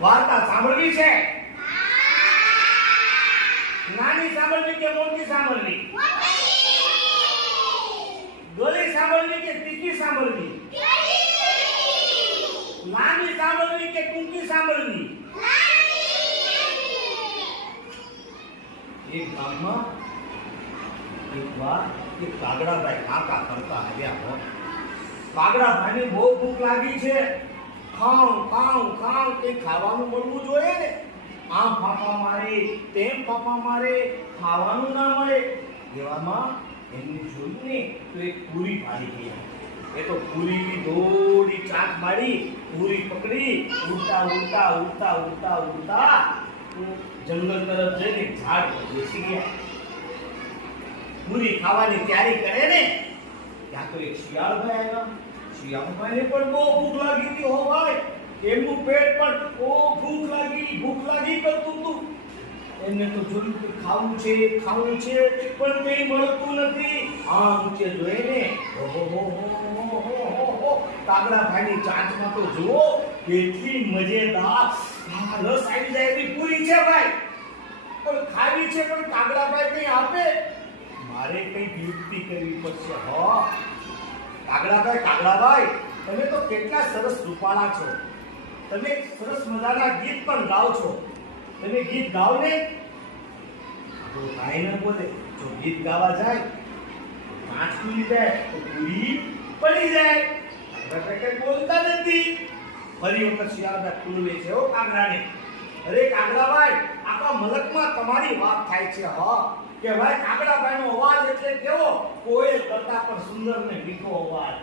વાર્તા સાંભળવી છે? નાની સાંભળવી કે મોટી સાંભળવી? ગોલી સાંભળવી કે તીખી સાંભળવી? લાંબી સાંભળવી કે ટૂંકી સાંભળવી? એક ગામમાં એકવાર એક કાગડાભાઈ કાકા કરતા આવ્યા હો. કાગડાભાઈને બહુ ભૂખ લાગી છે. ખાઉં ખાઉં ખાઉં તે ખાવાનું મળવું જોઈએ ને. આમ ફાફા મારે તેમ ફાફા મારે, ખાવાનું ના મળે. એવામાં એમને જોયું ને તો એક પૂરી ભાળી ગયા. એ તો પૂરીની દોડી ચાંચ મારી, પૂરી પકડી ઉડતા ઉડતા ઉડતા ઉડતા ઉડતા જંગલ તરફ જઈને ઝાડ પર બેસી ગયા. પૂરી ખાવાની તૈયારી કરે ને ત્યાં તો એક શિયાળભાઈ આવ્યા. શિયાળભાઈને પણ બહુ ભૂખ લાગી હતી હો ભાઈ. એમનું પેટ પણ ઓ ભૂખ લાગી કરતું હતું. એમને તો જોયું કે ખાવું છે પણ કંઈ મળતું નથી. આ ઊંચે જોઈને ઓહો કાગડાભાઈની ચાંચમાં તો જુઓ કેટલી મજેદાર રસ આવી જાય એવી પૂરી છે ભાઈ. પણ ખાવી છે પણ કાગડાભાઈ કંઈ આપે. મારે કંઈ યુક્તિ કરવી પડશે. કાગડાભાઈ તમે તો કેટલા સરસ રૂપાળા છો. તમે સરસ મજાના ગીત પણ ગાઓ છો. તમે ગીત ગાઓ ને તો કાંઈ ન બોલે. જો ગીત ગાવા જાય કાંચ ખુલી જાય તો પૂરી પડી જાય. કાગડા બોલતા નથી. ફરી વખત શિયાળભાઈ ખુલ્લે છે હો કાગડાને. અરે કાગડાભાઈ આખા મલકમાં તમારી વાત થાય છે કે ભાઈ કાગડાભાઈનો અવાજ એટલે કેવો? કોયલ કરતા પણ સુંદર ને મીઠો અવાજ.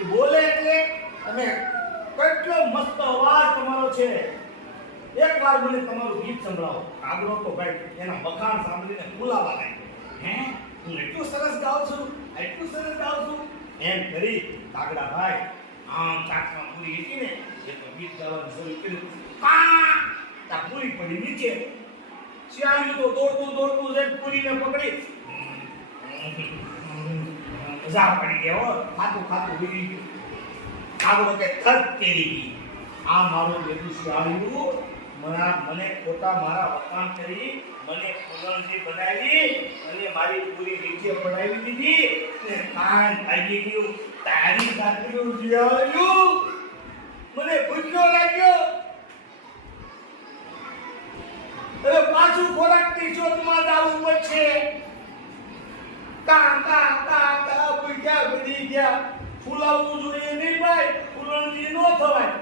એ બોલે એટલે તમે કેટલો મસ્ત અવાજ તમારો છે. એકવાર મને તમારું ગીત સંભળાવો. કાગડો તો ભાઈ એના વખાણ સાંભળીને ફૂલાવા લાગ્યો. હું એટલું સરસ ગાઉં છું એમ કરી કાગડાભાઈ આમ ચાંચમાં પૂરી હતી ને એ તો ગીત ગાવાનું શરૂ કર્યું. કા પૂરી પડી નીચે. શિયાળિયું તો દોડતું જઈને પૂરીને પકડી મજા પડી ગયો. ખાતું વીરી ગયું. કાગડો કે થત કેરી ગઈ. આ મારું બેટું શિયાળિયું મને ખોટા મારા વખાણ કરી મને પૂરણજી બનાવી અને મારી પૂરી નીચે પડાવી દીધી ને કાન ભાગી ગયું. તારી સાકરું શિયાળિયું મને ભૂખ્યો લાગ્યો. હવે પાછું ખોરાકની શોધમાં જવું પડશે. ભૂખ્યા બની ગયા. ફૂલાવવું જોઈએ નહીં ભાઈ. પૂરણજી નો થવાય.